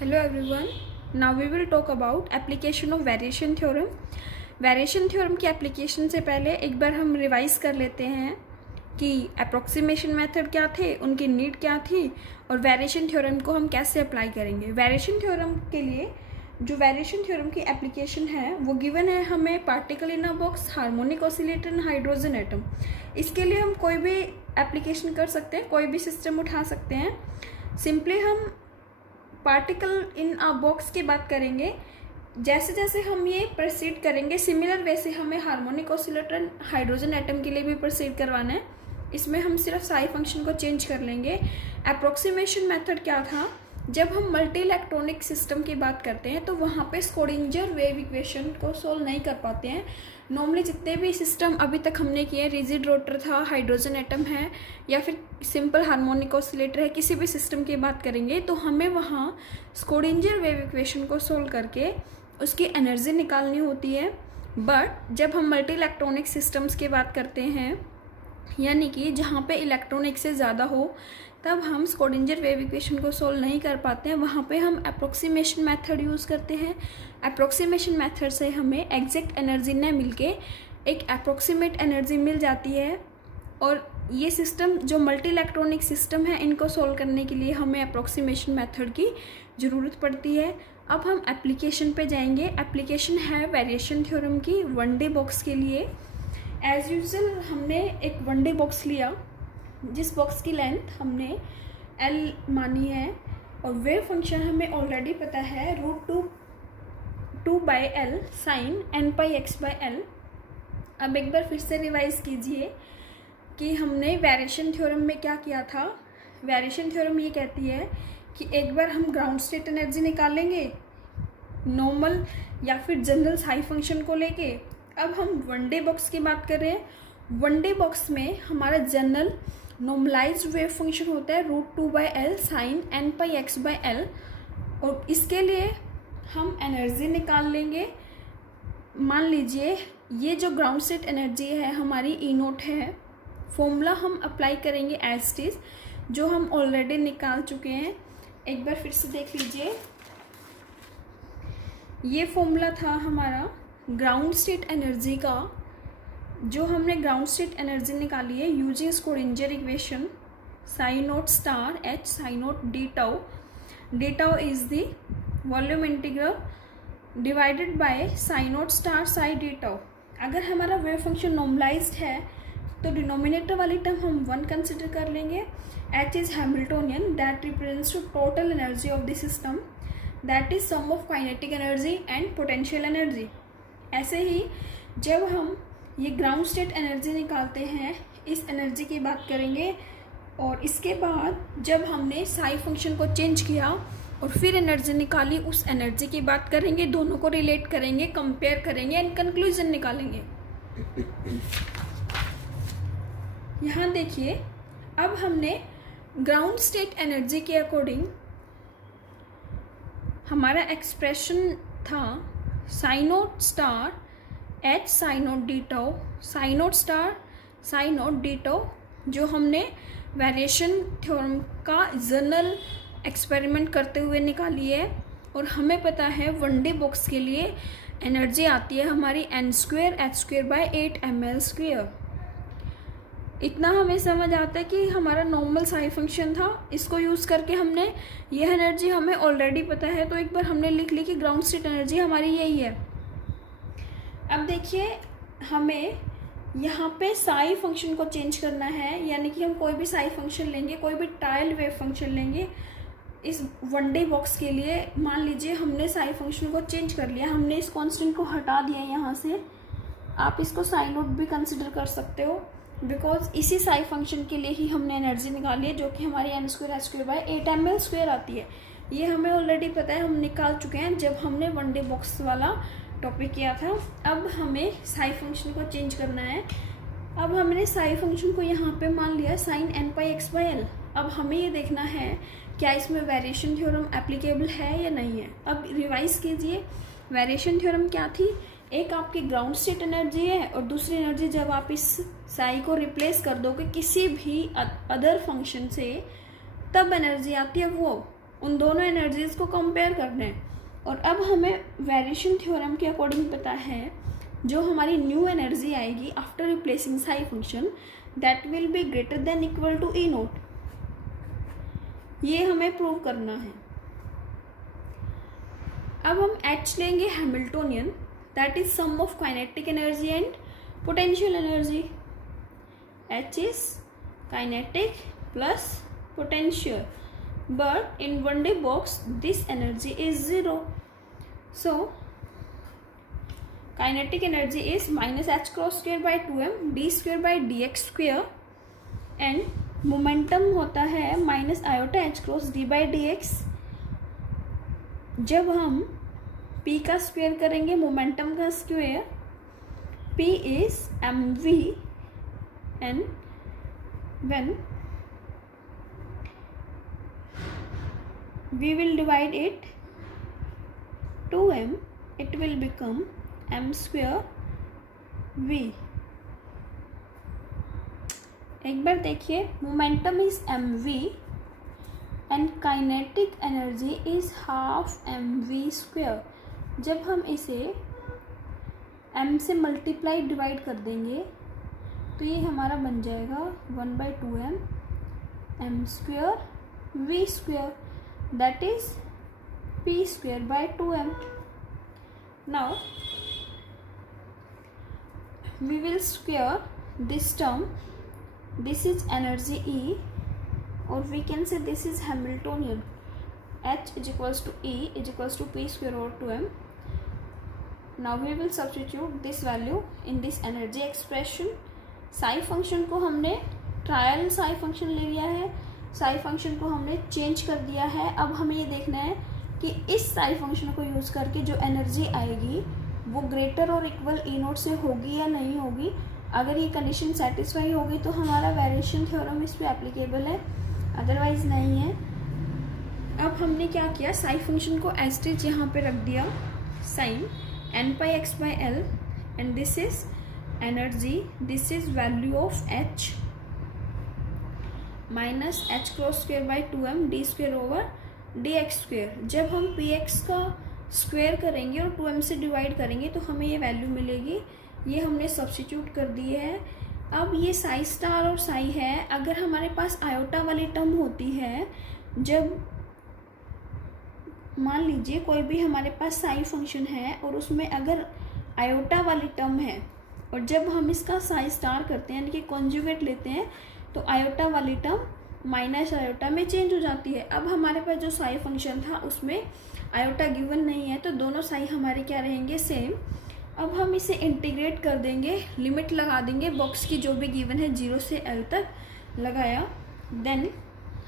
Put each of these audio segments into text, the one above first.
Hello everyone. Now we will talk about application of variation theorem. Variation theorem की application से पहले एक बार हम रिवाइज कर लेते हैं कि अप्रोक्सीमेशन मेथड क्या थे, उनकी नीड क्या थी और वेरिएशन थ्योरम को हम कैसे अप्लाई करेंगे। वेरिएशन थ्योरम के लिए जो वेरिएशन थ्योरम की एप्लीकेशन है वो गिवन है हमें particle in a box, harmonic oscillator and hydrogen atom. इसके लिए हम कोई भी एप्लीकेशन कर सकते हैं, कोई भी सिस्टम उठा सकते हैं। सिंपली हम पार्टिकल इन अ बॉक्स की बात करेंगे। जैसे जैसे हम ये प्रोसीड करेंगे सिमिलर वैसे हमें हार्मोनिक ऑसिलेटर हाइड्रोजन एटम के लिए भी प्रोसीड करवाना है। इसमें हम सिर्फ साई फंक्शन को चेंज कर लेंगे। अप्रोक्सीमेशन मेथड क्या था, जब हम मल्टी इलेक्ट्रॉनिक सिस्टम की बात करते हैं तो वहाँ पे स्क्रोडिंगर वेव इक्वेशन को सोल्व नहीं कर पाते हैं। नॉर्मली जितने भी सिस्टम अभी तक हमने किए, रिजिड रोटर था, हाइड्रोजन एटम है या फिर सिंपल हार्मोनिक ऑसिलेटर है, किसी भी सिस्टम की बात करेंगे तो हमें वहाँ स्क्रोडिंगर वेव इक्वेशन को सोल्व करके उसकी एनर्जी निकालनी होती है। बट जब हम मल्टी इलेक्ट्रॉनिक सिस्टम्स की बात करते हैं, यानी कि जहाँ पे इलेक्ट्रॉन एक से ज़्यादा हो, तब हम स्क्रोडिंगर वेव इक्वेशन को सोल्व नहीं कर पाते हैं। वहाँ पे हम अप्रोक्सीमेशन मेथड यूज़ करते हैं। अप्रोक्सीमेशन मेथड से हमें एग्जैक्ट एनर्जी न मिलके एक अप्रोक्सीमेट एनर्जी मिल जाती है। और ये सिस्टम जो मल्टी इलेक्ट्रॉनिक सिस्टम है, इनको सोल्व करने के लिए हमें अप्रोक्सीमेशन मेथड की ज़रूरत पड़ती है। अब हम एप्लीकेशन पे जाएंगे। एप्लीकेशन है वेरिएशन थ्योरम की वन डे बॉक्स के लिए। एज़ यूजुअल हमने एक वन डे बॉक्स लिया जिस बॉक्स की लेंथ हमने L मानी है और वेव फंक्शन हमें ऑलरेडी पता है √2/L साइन n πx/L। अब एक बार फिर से रिवाइज कीजिए कि हमने वेरिएशन थ्योरम में क्या किया था। वेरिएशन थ्योरम ये कहती है कि एक बार हम ग्राउंड स्टेट एनर्जी निकालेंगे नॉर्मल या फिर जनरल साई फंक्शन को लेके। अब हम वन डे बॉक्स की बात कर रहे हैं। वन डे बॉक्स में हमारा जनरल नॉर्मलाइज्ड वेव फंक्शन होता है √2/L साइन n πx/L और इसके लिए हम एनर्जी निकाल लेंगे। मान लीजिए ये जो ग्राउंड स्टेट एनर्जी है हमारी E0 है। फॉर्मूला हम अप्लाई करेंगे एज इट इज, जो हम ऑलरेडी निकाल चुके हैं। एक बार फिर से देख लीजिए, ये फॉर्मूला था हमारा ग्राउंड स्टेट एनर्जी का, जो हमने ग्राउंड स्टेट एनर्जी निकाली है यूजिंग स्क्रोडिंगर इक्वेशन साई0 स्टार h साई0 d tau is the volume integral divided by साई0 स्टार साई d tau। अगर हमारा वेव फंक्शन नॉर्मलाइज्ड है तो डिनोमिनेटर वाली टर्म हम 1 कंसिडर कर लेंगे। h is Hamiltonian that represents to total energy of the system, that is sum of kinetic energy and potential energy. ऐसे ही जब हम ये ग्राउंड स्टेट एनर्जी निकालते हैं, इस एनर्जी की बात करेंगे और इसके बाद जब हमने साई फंक्शन को चेंज किया और फिर एनर्जी निकाली, उस एनर्जी की बात करेंगे, दोनों को रिलेट करेंगे, कंपेयर करेंगे एंड कंक्लूजन निकालेंगे। यहाँ देखिए, अब हमने ग्राउंड स्टेट एनर्जी के अकॉर्डिंग हमारा एक्सप्रेशन था साई0 स्टार h साई0 d tau, साई0 स्टार साई0 d tau, जो हमने वेरिएशन थ्योरम का जनरल एक्सपेरिमेंट करते हुए निकाली है। और हमें पता है वन डे बॉक्स के लिए एनर्जी आती है हमारी n²h²/8 ml²। इतना हमें समझ आता है कि हमारा नॉर्मल साई फंक्शन था, इसको यूज़ करके हमने यह एनर्जी हमें ऑलरेडी पता है, तो एक बार हमने लिख ली कि ग्राउंड स्टेट एनर्जी हमारी यही है। अब देखिए, हमें यहाँ पे साई फंक्शन को चेंज करना है, यानी कि हम कोई भी साई फंक्शन लेंगे, कोई भी टाइल वेव फंक्शन लेंगे इस वन डे बॉक्स के लिए। मान लीजिए हमने साई फंक्शन को चेंज कर लिया, हमने इस कांस्टेंट को हटा दिया यहाँ से। आप इसको साई0 भी कंसिडर कर सकते हो, बिकॉज इसी साई फंक्शन के लिए ही हमने एनर्जी निकाली है, जो कि हमारी n²h²/8 ml² आती है। ये हमें ऑलरेडी पता है, हम निकाल चुके हैं जब हमने वन डे बॉक्स वाला टॉपिक किया था। अब हमें साई फंक्शन को चेंज करना है। अब हमने साई फंक्शन को यहाँ पे मान लिया साइन n πx/L। अब हमें ये देखना है क्या इसमें वेरिएशन थ्योरम एप्लीकेबल है या नहीं है। अब रिवाइज कीजिए, वेरिएशन थ्योरम क्या थी, एक आपकी ग्राउंड स्टेट एनर्जी है और दूसरी एनर्जी जब आप इस साई को रिप्लेस कर दोगे किसी भी अदर फंक्शन से, तब एनर्जी आती है वो उन दोनों एनर्जीज को कंपेयर करना है। और अब हमें वेरिएशन थ्योरम के अकॉर्डिंग पता है जो हमारी न्यू एनर्जी आएगी after replacing psi function that will be greater than equal to E naught. ये हमें प्रूव करना है। अब हम H लेंगे Hamiltonian, that is sum of kinetic energy and potential energy. H is kinetic plus potential, but in 1D box this energy is 0. So kinetic energy is minus h cross square by 2m d square by dx square, and momentum होता है minus iota h cross d by dx। जब हम p का square करेंगे momentum का square, p is mv, and when we will divide it 2m it will become m square v। एक बार देखिए, momentum is mv and kinetic energy is half mv square. जब हम इसे m से multiply divide कर देंगे तो ये हमारा बन जाएगा 1/2m m square v square, that is p square by 2m। Now we will square this term, this is energy E, और we can say this is Hamiltonian. H is equals to E is equals to p square over 2m। Now we will substitute this value in this energy expression। Sai function को हमने trial Sai function ले लिया है, Sai function को हमने change कर दिया है। अब हमें ये देखना है कि इस साई फंक्शन को यूज़ करके जो एनर्जी आएगी वो ग्रेटर और इक्वल ई नोट से होगी या नहीं होगी। अगर ये कंडीशन सेटिस्फाई होगी तो हमारा वेरिएशन थ्योरम इस पर एप्लीकेबल है, अदरवाइज नहीं है। अब हमने क्या किया, साई फंक्शन को एज इट इज यहाँ पे रख दिया, sine n/x/l, and this is energy, this is value of h minus h cross square by 2m d स्क्वेयर ओवर dx स्क्वेयर। जब हम px का स्क्वेयर करेंगे और 2m से डिवाइड करेंगे तो हमें ये वैल्यू मिलेगी। ये हमने सब्स्टिट्यूट कर दी है। अब ये साई स्टार और साई है, अगर हमारे पास आयोटा वाली टर्म होती है, जब मान लीजिए कोई भी हमारे पास साई फंक्शन है और उसमें अगर आयोटा वाली टर्म है और जब हम इसका साई स्टार करते हैं यानी कि कॉन्जुगेट लेते हैं तो आयोटा वाली टर्म माइनस आयोटा में चेंज हो जाती है। अब हमारे पास जो साई फंक्शन था उसमें आयोटा गिवन नहीं है तो दोनों साई हमारे क्या रहेंगे, सेम। अब हम इसे इंटीग्रेट कर देंगे, लिमिट लगा देंगे बॉक्स की जो भी गिवन है 0 से l तक लगाया। देन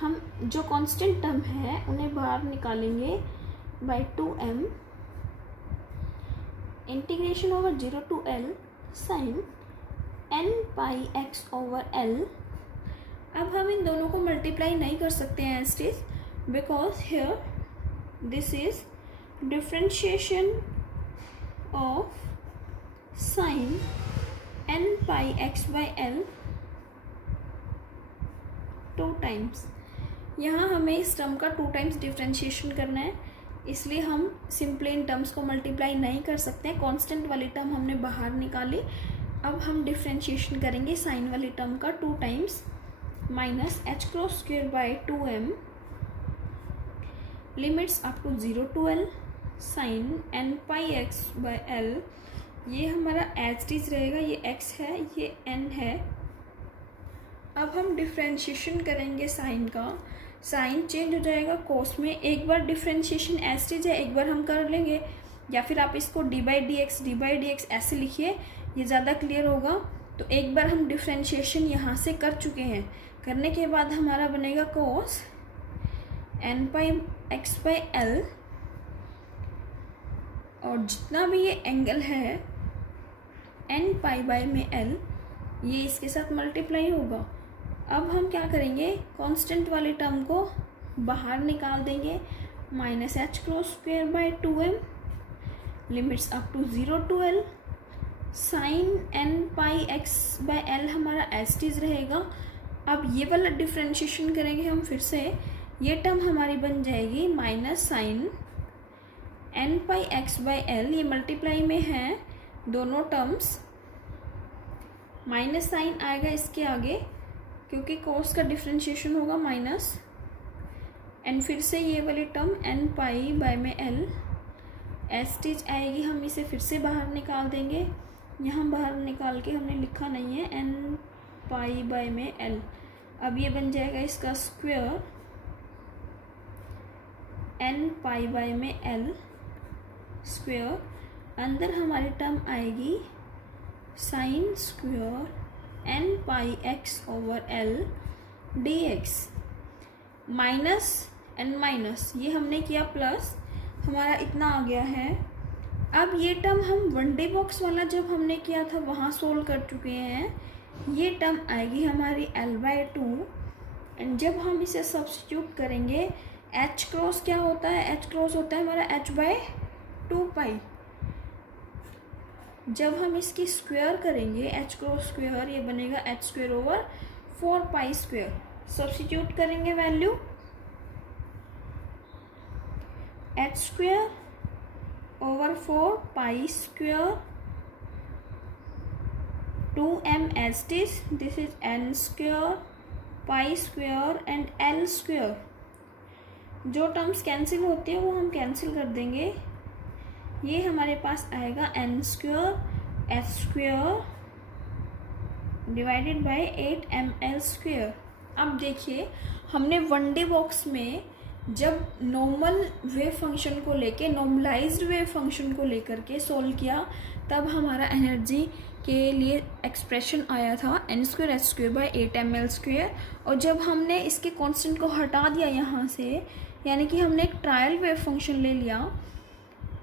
हम जो कांस्टेंट टर्म है उन्हें बाहर निकालेंगे by 2m integration over 0 to l sine n/x over l। अब हम इन दोनों को मल्टीप्लाई नहीं कर सकते हैं as it is, because here this is differentiation of sine n/x/l 2 times. यहाँ हमें इस टर्म का 2 टाइम्स डिफ्रेंशिएशन करना है, इसलिए हम सिंपली इन टर्म्स को मल्टीप्लाई नहीं कर सकते हैं। कांस्टेंट वाली टर्म हमने बाहर निकाली। अब हम डिफ्रेंशिएशन करेंगे साइन वाली टर्म का 2 times minus h cross square by 2m limits up to 0 to l sine n/x/l। ये हमारा एज इट इज रहेगा, ये x है ये n है। अब हम डिफ्रेंशिएशन करेंगे साइन का, साइन चेंज हो जाएगा कोस में। एक बार डिफ्रेंशिएशन एज इट इज है, एक बार हम कर लेंगे, या फिर आप इसको d/dx ऐसे लिखिए, ये ज़्यादा क्लियर होगा। तो एक बार हम डिफ्रेंशिएशन यहाँ से कर चुके हैं, करने के बाद हमारा बनेगा कोस n/x/l, और जितना भी ये एंगल है n/l में l, ये इसके साथ मल्टीप्लाई होगा। अब हम क्या करेंगे, कांस्टेंट वाले टर्म को बाहर निकाल देंगे, minus h cross square by 2m limits up to 0 to l sine n/x/l हमारा एज इट इज रहेगा। अब ये वाला डिफ्रेंशिएशन करेंगे हम फिर से, ये टर्म हमारी बन जाएगी minus sine N pi X by L, ये मल्टीप्लाई में है दोनों टर्म्स, माइनस साइन आएगा इसके आगे क्योंकि कॉस का डिफ्रेंशिएशन होगा माइनस, एंड फिर से ये वाली टर्म एन पाई बाय में एल, एस टीच आएगी, हम इसे फिर से बाहर निकाल देंगे, यहाँ बाहर निकाल के हमने लिखा नहीं है, एन पाई बाय में एल। अब ये बन जाएगा इसका स्क्वायर एन पाई बाय में एल स्क्वायर, अंदर हमारी टर्म आएगी sine square n pi x over L d x, minus n minus ये हमने किया प्लस, हमारा इतना आ गया है। अब ये टर्म हम वन डे बॉक्स वाला जब हमने किया था वहाँ सोल्व कर चुके हैं, ये टर्म आएगी हमारी एल बाई टू, एंड जब हम इसे सब्स्टिट्यूट करेंगे एच क्रॉस क्या होता है, एच क्रॉस होता है हमारा एच बाई टू पाई, जब हम इसकी स्क्वायर करेंगे एच क्रॉस स्क्वायर ये बनेगा h square over 4 pi square, substitute करेंगे value h square over 4 pi square 2m as it is, this is n square pi square and L square, जो terms cancel होते हैं वो हम cancel कर देंगे, ये हमारे पास आएगा N square H square divided by 8ml square. अब देखिए हमने वन डे बॉक्स में जब नॉर्मल वेव फंक्शन को लेके नॉर्मलाइज्ड वेव फंक्शन को लेकर के सोल्व किया तब हमारा एनर्जी के लिए एक्सप्रेशन आया था N square H square by 8ml square, और जब हमने इसके कांस्टेंट को हटा दिया यहाँ से, यानी कि हमने एक ट्रायल वेव फंक्शन ले लिया,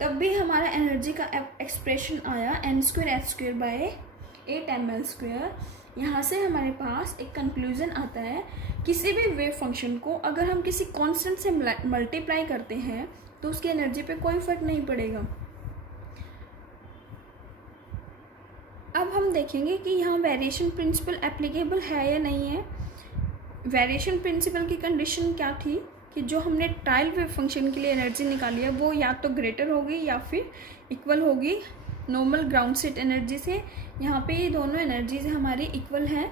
तब भी हमारा एनर्जी का एक्सप्रेशन आया n square H square by 8ml square. यहाँ से हमारे पास एक कंक्लूजन आता है, किसी भी वेव फंक्शन को अगर हम किसी कांस्टेंट से मल्टीप्लाई करते हैं तो उसकी एनर्जी पे कोई फर्क नहीं पड़ेगा। अब हम देखेंगे कि यहाँ वेरिएशन प्रिंसिपल एप्लीकेबल है या नहीं है। वेरिएशन प्रिंसिपल की कंडीशन क्या थी कि जो हमने ट्रायल वेव फंक्शन के लिए एनर्जी निकाली है वो या तो ग्रेटर होगी या फिर इक्वल होगी नॉर्मल ग्राउंड सेट एनर्जी से। यहाँ पे ये दोनों एनर्जीज हमारी इक्वल हैं,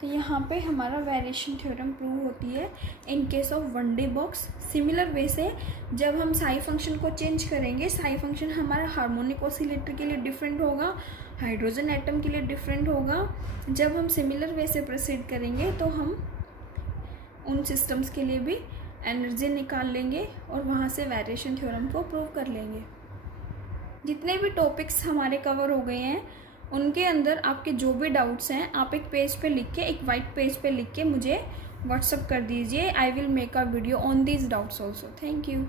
तो यहाँ पे हमारा वेरिएशन थ्योरम प्रूव होती है in case of one day box. Similar way से जब हम साई फंक्शन को चेंज करेंगे, साई फंक्शन हमारा हार्मोनिक ऑसिलेटर के लिए डिफरेंट होगा, हाइड्रोजन एटम के लिए डिफरेंट होगा। जब हम सिमिलर वे से प्रोसीड करेंगे तो हम उन सिस्टम्स के लिए भी एनर्जी निकाल लेंगे और वहाँ से वेरिएशन थ्योरम को प्रूव कर लेंगे। जितने भी टॉपिक्स हमारे कवर हो गए हैं उनके अंदर आपके जो भी डाउट्स हैं आप एक पेज पे लिख के, एक वाइट पेज पे लिख के मुझे व्हाट्सअप कर दीजिए। I will make a video on these doubts also. Thank you.